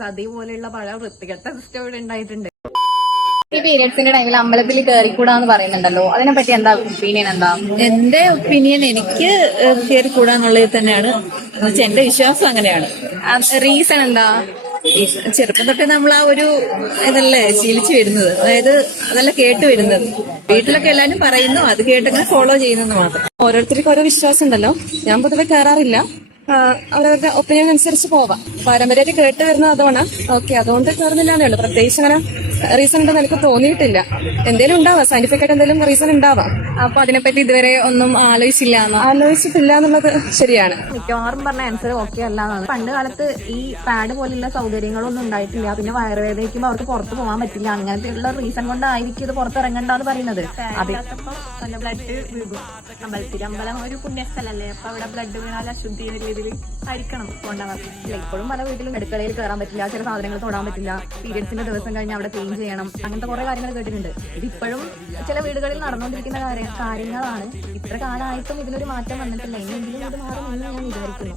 സതി പോലെയുള്ള പല വൃത്തികെട്ട സിസ്റ്റം ഇവിടെ ഉണ്ടായിട്ടുണ്ട്. ഈ പീരിയഡ്സിന്റെ ടൈമിൽ അമ്പലത്തിൽ കയറിക്കൂടാന്ന് പറയുന്നുണ്ടല്ലോ, അതിനെപ്പറ്റി എന്താ ഒപ്പീനിയൻ? എന്താ എന്റെ ഒപ്പീനിയൻ, എനിക്ക് കയറിക്കൂടാന്നുള്ളത് തന്നെയാണ്. എന്നുവെച്ചാൽ എന്റെ വിശ്വാസം അങ്ങനെയാണ്. റീസൺ എന്താ? ചെറുപ്പം തൊട്ടേ നമ്മൾ ആ ഒരു ഇതല്ലേ ശീലിച്ചു വരുന്നത്, അതായത് അതല്ല കേട്ട് വരുന്നത്. വീട്ടിലൊക്കെ എല്ലാരും പറയുന്നു, അത് കേട്ടങ്ങനെ ഫോളോ ചെയ്യുന്നെന്ന് മാത്രം. ഓരോരുത്തർക്കും ഓരോ വിശ്വാസം ഉണ്ടല്ലോ. ഞാൻ പൊതുവെ കയറാറില്ല. അവരവരുടെ ഒപ്പീനിയൻ അനുസരിച്ച് പോവാം. പാരമ്പര്യമായിട്ട് കേട്ട് വരുന്നത് അതുകൊണ്ട് അതുകൊണ്ട് കയറുന്നില്ലാന്നേ ഉള്ളൂ. പ്രത്യേകിച്ച് അങ്ങനെ റീസൺ ഉണ്ടെന്ന് എനിക്ക് തോന്നിയിട്ടില്ല. എന്തെങ്കിലും ഉണ്ടാവാം, സയന്റിഫിക് ആയിട്ട് എന്തെങ്കിലും റീസൺ ഉണ്ടാവാം. അപ്പൊ അതിനെപ്പറ്റി ഇതുവരെ ഒന്നും ആലോചിച്ചിട്ടില്ല എന്നുള്ളത് ശരിയാണ്. മിക്കവാറും പറഞ്ഞ ആൻസർ ഓക്കെ അല്ല എന്നാണ്. പണ്ട് കാലത്ത് ഈ പാഡ് പോലുള്ള സൗകര്യങ്ങളൊന്നും ഉണ്ടായിട്ടില്ല. പിന്നെ വയറുവേദനിക്കുമ്പോൾ അവർക്ക് പുറത്ത് പോകാൻ പറ്റില്ല. അങ്ങനത്തെയുള്ള റീസൺ കൊണ്ടായിരിക്കും ഇത് പുറത്തിറങ്ങണ്ടെന്ന് പറയുന്നത്. ബ്ലഡ് വീഴും. അമ്പലം ഒരു പുണ്യസ്ഥലല്ലേ, അപ്പൊ അവിടെ ബ്ലഡ് വീണാൽ അശുദ്ധി രീതിയിൽ ആയിരിക്കണം കൊണ്ടുപോകാൻ. ഇപ്പോഴും പല വീട്ടിലും അടുക്കളയിൽ കയറാൻ പറ്റില്ല, ചില സാധനങ്ങൾ തൊടാൻ പറ്റില്ല, പീരിയഡ്സിന്റെ ദിവസം കഴിഞ്ഞ് അവിടെ ക്ലീൻ ചെയ്യണം, അങ്ങനത്തെ കുറെ കാര്യങ്ങൾ കേട്ടിട്ടുണ്ട്. ഇതിപ്പോഴും ചില വീടുകളിൽ നടന്നുകൊണ്ടിരിക്കുന്ന കാര്യങ്ങളാണ്. ഇത്ര കാലമായിട്ടും ഇതിനൊരു മാറ്റം വന്നിട്ടില്ല. ഇനിയെങ്കിലും ഇത് മാറുമെന്ന് ഞാൻ വിചാരിക്കുന്നു.